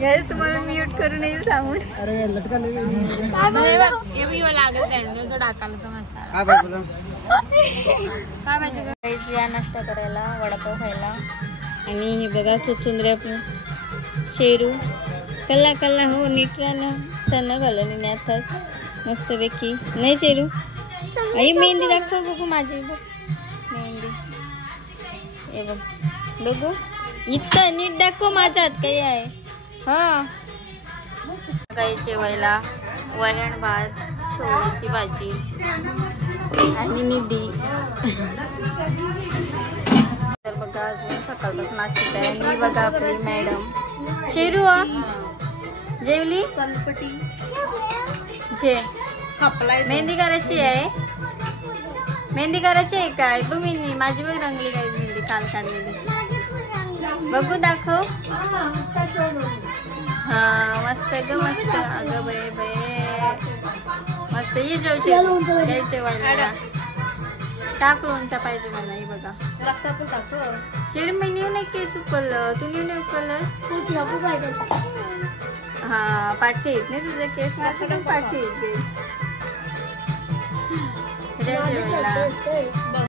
Gas तुम्हाला mute करून येईल सांगून. या नाश्ता करायला, वडापाव खायला. आणि हे बघा चुचुंद्रे आपली शेरू कल्ला कल्ला. हो नीट राहणं सण घालून न्याथच मस्तपैकी. नाही शेरू आई मेहंदी दाखव बघू माझी. बघ मेहंदी हे बघ बघू इथं नीट दाखव माझ्यात काही आहे. हा काही जेवायला वरण भात शेवची भाजी आणि निधी. तर बघा अजून सकाळपासून नाश्ता आहे. आणि बघा आपली मॅडम शेरू जेवली. जे मेहंदी करायची आहे. मेहंदी करायची आहे काय बघ. मी माझी बघ रंगली काय मेहंदी काल काढलेली. बघू दाखव. हा मस्त ग मस्त. अगं बे बे मस्त. ये जेव जेवायला टाक लोणचा पाहिजे मला. हे बघा चिरी मी नेऊ नाही केस उकललं. तू नेऊ नाही उकललं. हा पाठी येत नाही तुझे केस पण पाठी येते.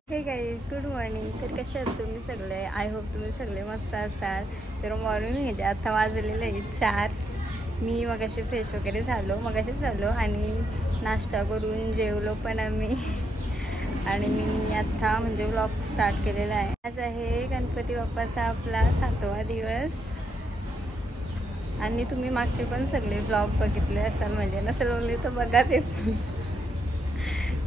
हे गाईज गुड मॉर्निंग. तर कसे आहात तुम्ही सगळे. आय होप तुम्ही सगळे मस्त असाल. तर मॉर्निंग घेते. आता वाजलेलं आहे 4. मी मगाशी फ्रेश वगैरे झालो मगाशीच झालो आणि नाश्ता करून जेवलो पण आम्ही. आणि मी आता म्हणजे व्लॉग स्टार्ट केलेला आहे. आज आहे गणपती बाप्पाचा आपला 7वा दिवस. आणि तुम्ही मागचे पण सगळे व्लॉग बघितले असाल. म्हणजे नसेल बोलले तर बघा ते.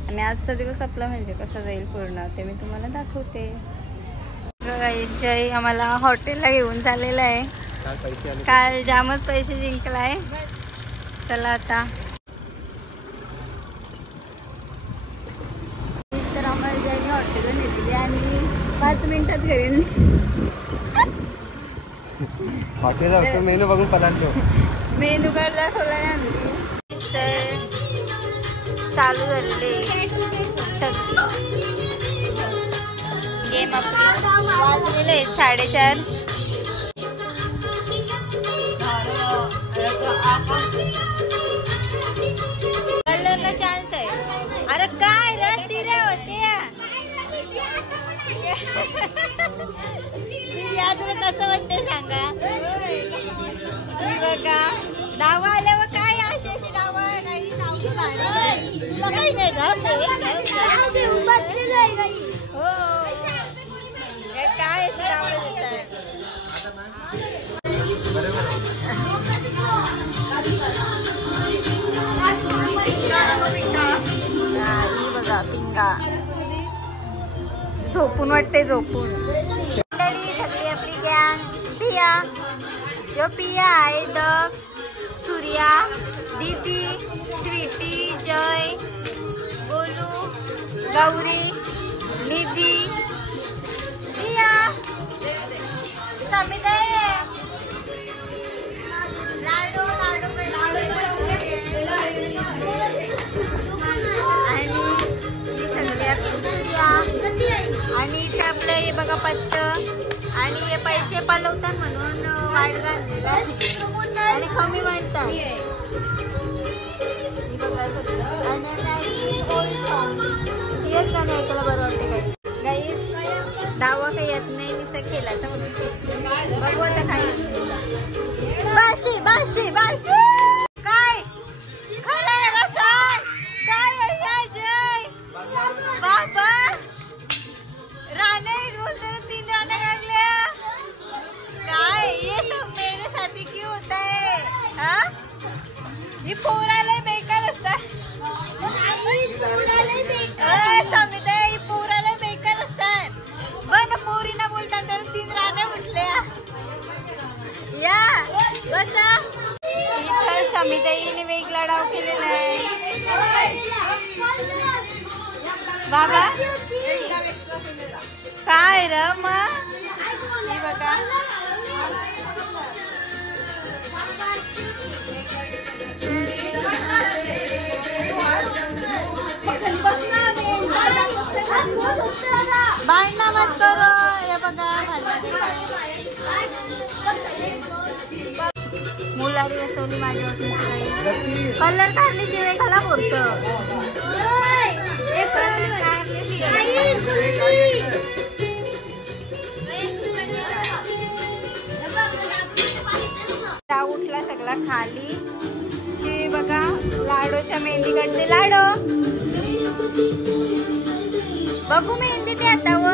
आणि आजचा दिवस आपला म्हणजे कसा जाईल पूर्ण ते मी तुम्हाला दाखवते. जय आम्हाला हॉटेलला घेऊन चाललेलं आहे. काल जामच पैसे जिंकलाय. चला आता. तर आम्हाला जयने हॉटेलला नेलेली आणि 5 मिनिटात घरी. हॉटेल मेनू बघून पलाटलो. मेनू कार्ड दाखवला नाही आम्ही. तर चालू झालेली सगळी गेम आपली. वाजलेले 4:30. कलरला चान्स आहे. अरे काय रस्ती रे होते अजून कसं वाटतंय सांगा. बघा डावा आल्यावर काय अशी डावा नाही तुला काही नाही हो काय अशी डावा देत बघा पिंगा झोपून वाटते. झोपून सगळी आपली गँग. पिया यो पिया आहे. दक्ष सूर्या दीदी स्वीटी जय गोलू गौरी निधी पिया समिता लाडू लाडू आणि इथे आपलं हे बघा पत्त. आणि हे पैसे पालवतात म्हणून वाट घाललेलं आणि कमी म्हणतात. हेच गाणे ऐकायला बरं वाटते. काही गाईस दावा काही येत नाही नुसतं खेळायचं म्हणून. बघू आता काय बाशी बाशी बाशी काय खरंय रसाळ काय जय बाबा राणे बोलते 3 राण्या लागल्या. काय ये सब मेरे साथी क्यों होता है. हा ये पोराला बेकार असतात. समिता ही पोराला बेकार असतात. पण पोरीना बोलतात तर 3 राण्या म्हटल्या. या बसा. इथं समिताईने वेगळा डाव केलेला आहे. बाबा काय र मग बघा भांडण मुलारी बसवली माझ्यावरती सगळी. कलर काढली जेवे खाला बोलत उठला सगळा खाली ची बघा. लाडोच्या मेहंदी काढते. लाडो बघू मेहंदी ते आता. व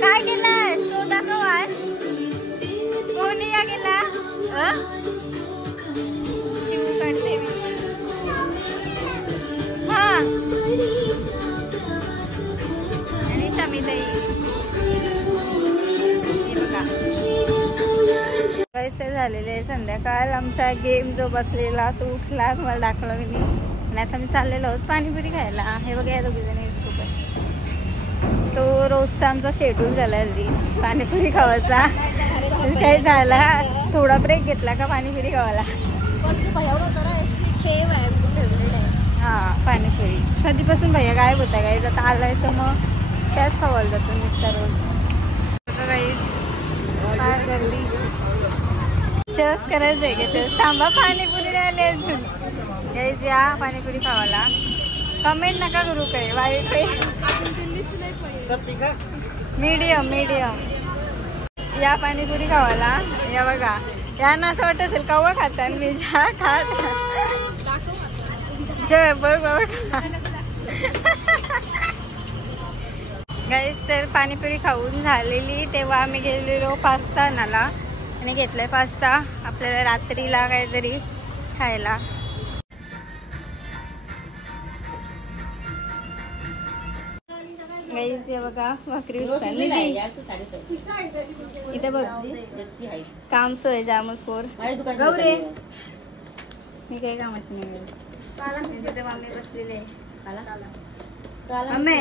काय केलास तो दाखव आज. कोणी या गेला शिव काढते मी. हा आणि समिताई पैसे झालेले संध्याकाळ. आमचा गेम जो बसलेला तो उठला. तुम्हाला दाखवला मी आणि आता मी चाललेलो आहोत पाणीपुरी खायला. हे बघा या दोघी जण 20 रुपये. तो रोजचा आमचा शेड्यूल झाला हल्ली पाणीपुरी खावायचा. काही झाला थोडा ब्रेक घेतला का पाणीपुरी खावायला. हा पाणीपुरी कधीपासून भैया गायब होता गाईज. आता आलाय तर मग त्याच खावायला जातो नुसता रोज. गाईज फार गर्दी. चस करायचंय का चस. थांबा पाणीपुरी राहिले अजून. गाईज या पाणीपुरी खावायला. कमेंट नका करू काही वाईट मीडियम मीडियम. या पाणीपुरी खावायला या बघा. यांना असं वाटत असेल कव्वा खाता मी ज्या खात जय बघ बाबा. गाईस तर पाणीपुरी खाऊन झालेली तेव्हा आम्ही गेलेलो पास्ता आणायला आणि घेतलाय पास्ता आपल्याला रात्रीला काहीतरी खायला. गाईस हे बघा भाकरी इथे बघ काम सोय जामच पोर गौरे. मी काही कामच नाही. तिथे मम्मी बसलेले. मम्मी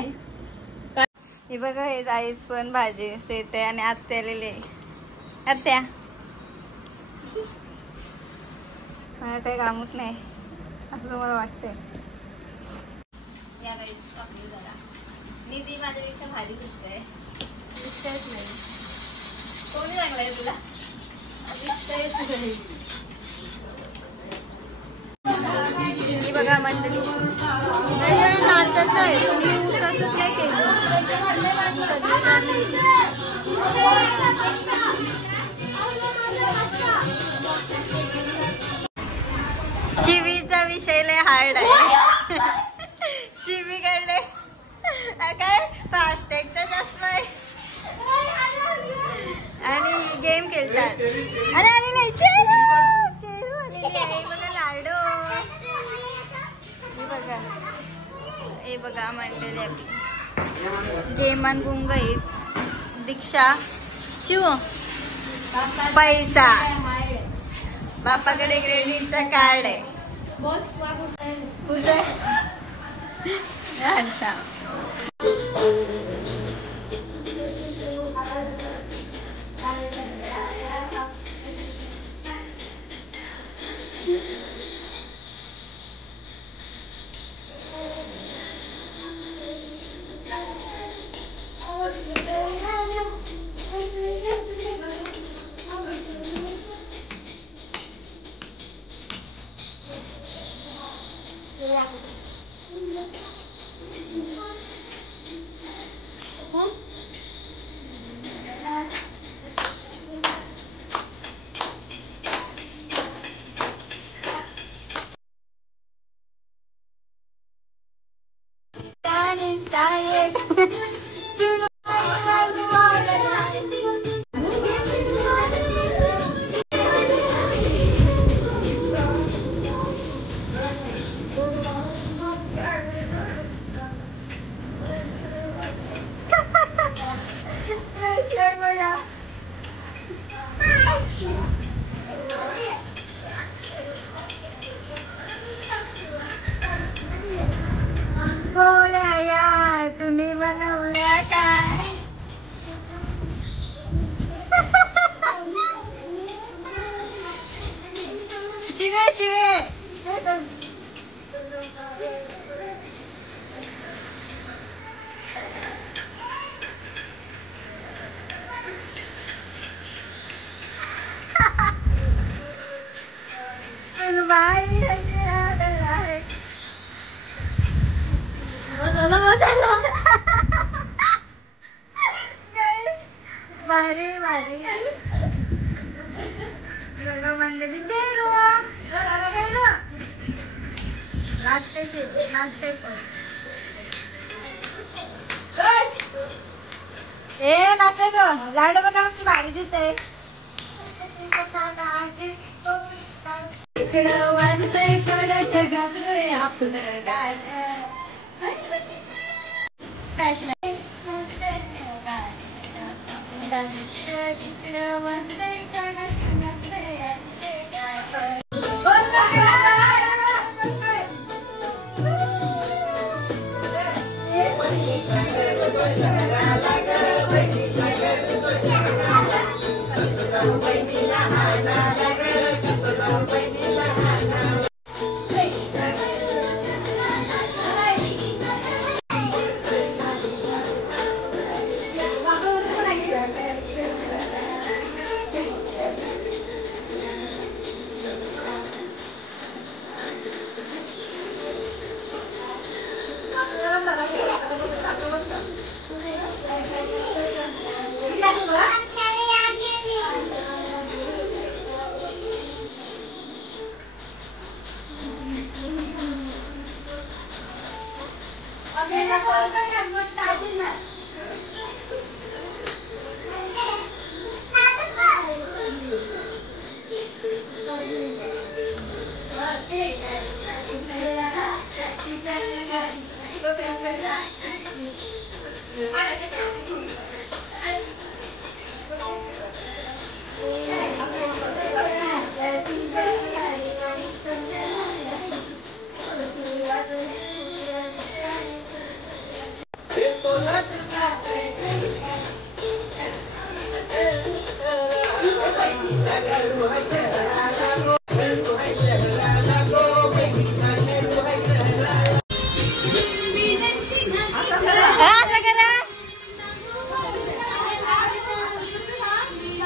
हे बघा हे आईच पण भाजी येते आणि आत्या आलेले. आत्या मला काही कामच नाही असं मला वाटतंय. निधी माझ्यापेक्षा भारी दिसतंय. दिसतंयच नाही. कोणी लागलाय तुला. दिसतंयच नाही. ही बघा मंडळी नाचच आहे. कुणी उठतच नाही केलं. चिवीचा विषय लय हार्ड आहे. चिवी कडे काय फास्टॅगचा चष्मा आहे आणि गेम खेळतात. अरे अरे चेरू चेरू आलेली बघा. लाडो हे बघा. हे बघा मंडळी आपली गेमान गुंग आहेत. दीक्षा चिव पैसा बापाकडे क्रेडिटचा कार्ड आहे. अच्छा भारी भारी मंडळी नाचते नाचते ए नाचते ग लाडू बघा आमची भारी दिसते इकडं वाजतंय कडक घालतोय आपलं गाणं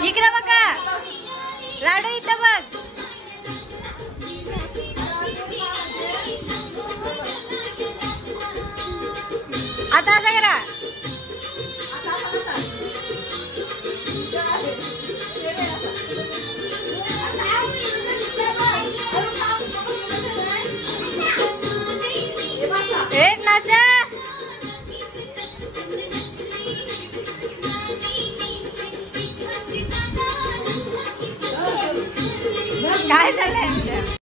इकडे बघा लाडू इथं बघ आता असं करा एक नाचा काय झालंय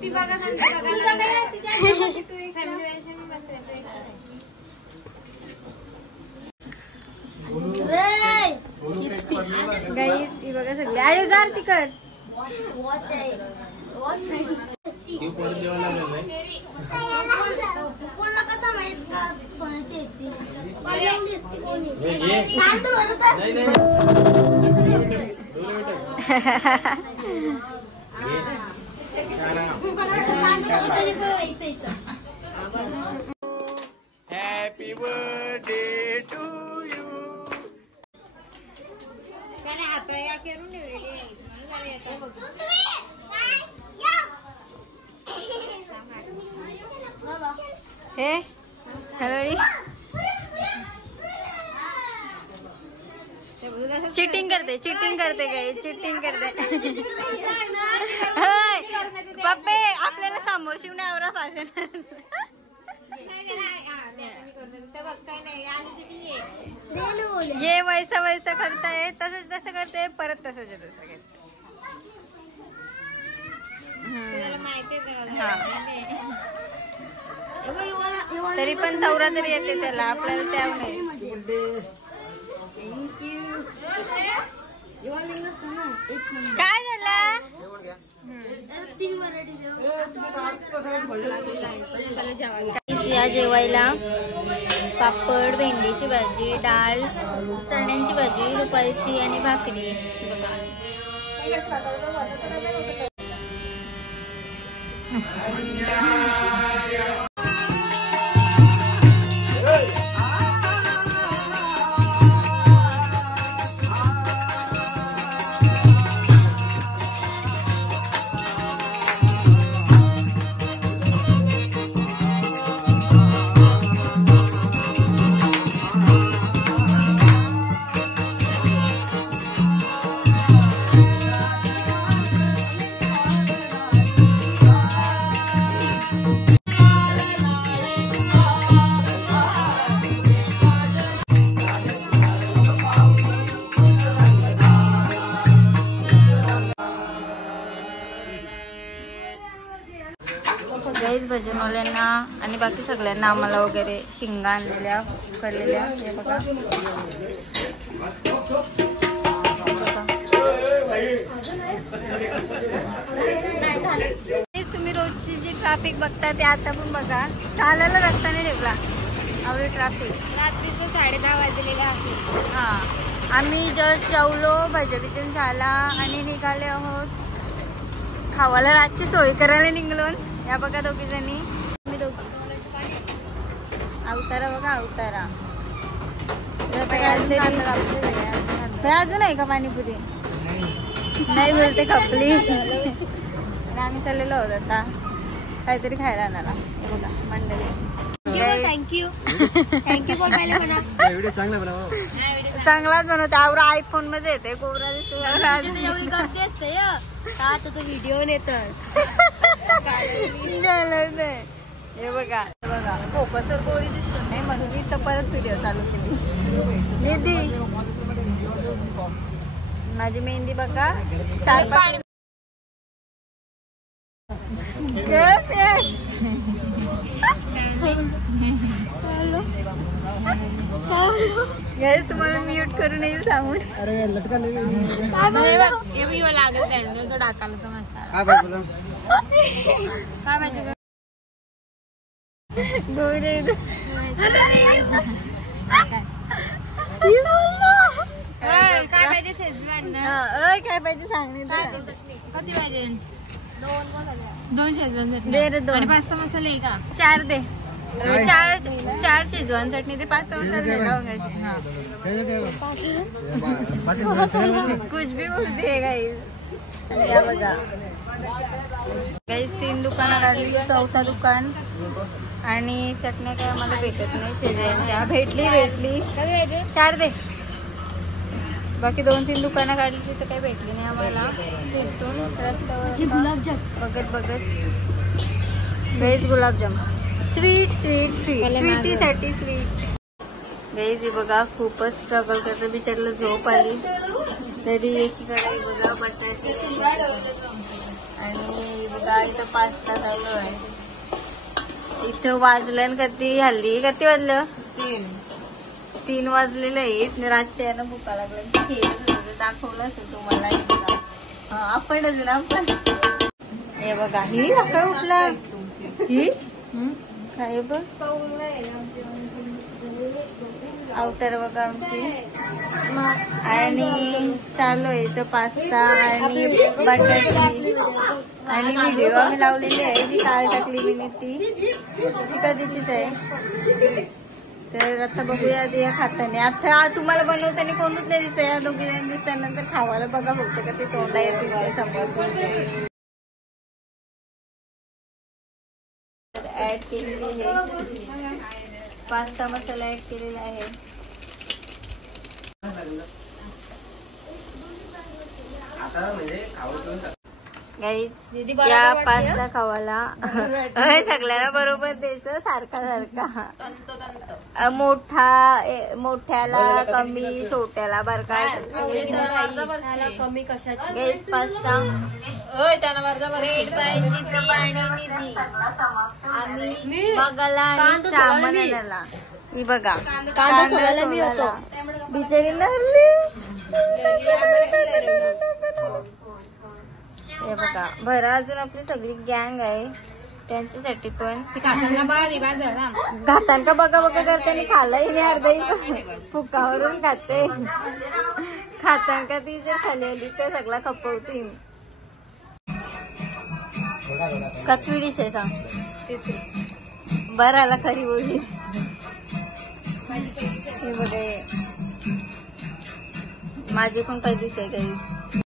ती बघा आयो जार तिकड हॅपी बर्थडे टू यू. हे हॅलो चिटिंग करते काय चिटिंग करते. पप्पे आपल्याला समोर शिवण्यावर पासून ये वैसा करताय तसं करते परत तसंच करते. तरी पण तवरा तरी येते त्याला आपल्याला त्यामुळे. काय झालं या जेवायला पापड, भेंडीची भाजी, डाळ, चण्याची भाजी दुपारची आणि भाकरी. बघा भजनवाल्यांना आणि बाकी सगळ्यांना आम्हाला वगैरे शिंगा आणलेल्या उकडलेल्या. हे बघा तुम्ही रोजची जी ट्रॅफिक बघता ते आता पण बघा. चालायला रस्ता नाही ठेवला आवडी ट्रॅफिक. रात्रीचं 10:30 वाजलेलं आहे. हा आम्ही जस्ट जेवलो, भजन झाला आणि निघाले आहोत खावाला. रातची सोय करायला निघलो. या बघा दोघी जणी अवतारा बघा अवतारा. अजून आहे का पाणीपुरी? नाही बोलते खपली. आम्ही चाललेलो आहोत आता काहीतरी खायला आणायला. हे बघा मंडळी थँक्यू चांगलाच बनवते. आवरा आयफोन मध्ये येते कोबरा एवढी गर्दी असते आता तो व्हिडिओ नेतच. हे बघा फोकसवर गोरी दिसतो नाही म्हणून मी तर परत व्हिडिओ चालू केली. निधी माझी मेहंदी बघा 4-5 गैस तुम्हाला म्यूट करून येईल सांगून. लागत आहे तो टाकायला तो मसाला काय पाहिजे गोरे काय पाहिजे शेजवान काय पाहिजे सांग. किती पाहिजे? 2 शेजवान चटणी दे रे. 2 पास्ता मसाले आहे का? 4 दे. 4 शेजवान चटणी ते 5 मसाले कुछ भी बोलते है गाइस. या बघा गाइस 3 दुकानं काढली. 4था दुकान आणि चटण्या काय आम्हाला भेटत नाही शेजवानच्या. भेटली 4 दे. बाकी 2-3 दुकानं काढली तिथं काही भेटली नाही आम्हाला. तिथून रस्त्यावर बघत गाइस गुलाबजाम स्वीट स्वीटीसाठी स्वीट. गाइस हे बघा खूपच स्ट्रगल करतं बिचारलं. झोप आली तरी एकीकडे बघा बटाटे आणि बघा इथं पास्ता चालू आहे. इथं वाजलं कधी हल्ली किती वाजलं? 3 वाजलेलं आहे. रातच्या यानं भुका लागलं. दाखवलं असेल तुम्हाला. आपणच ना आपण. हे बघा ही काय उठला ही काय बघ आउटर बघा आमची. आणि चालू आहे इथं पास्ता आणि बटाटी आणि व्हिडिओ आम्ही लावलेली आहे जी काल टाकली मी ती कधीचीच आहे. तर आता बघूया आधी या खाताने. आता तुम्हाला बनवताना कोणच नाही दिसत, या दोघी जण दिसल्यानंतर खावायला बघा फक्त का ते तोंडा येतील ते समोर. ऍड केलेली आहे पास्ता मसाला ऍड केलेला आहे. गाईज या पास्ता खावाला सगळ्याला बरोबर द्यायचं सारखा सारखा. मोठ्याला कमी छोट्याला बरका कमी कशाची गाईज पास्ता आम्ही बघायला आणि सामान आणायला. मी बघा कांदा सोलायला बिचारी हे बघा भरा अजून आपली सगळी गँग आहे त्यांच्यासाठी पण घातांका बघा बघा करताना खाल्लाही नाही अर्धा फुकावरून खाते. खातांका ती जर खाली आली तर सगळा खपवते. कचवी डिश आहे सांग बरं आला खरी बोली. हे बघा माझे पण काही डिश आहे काही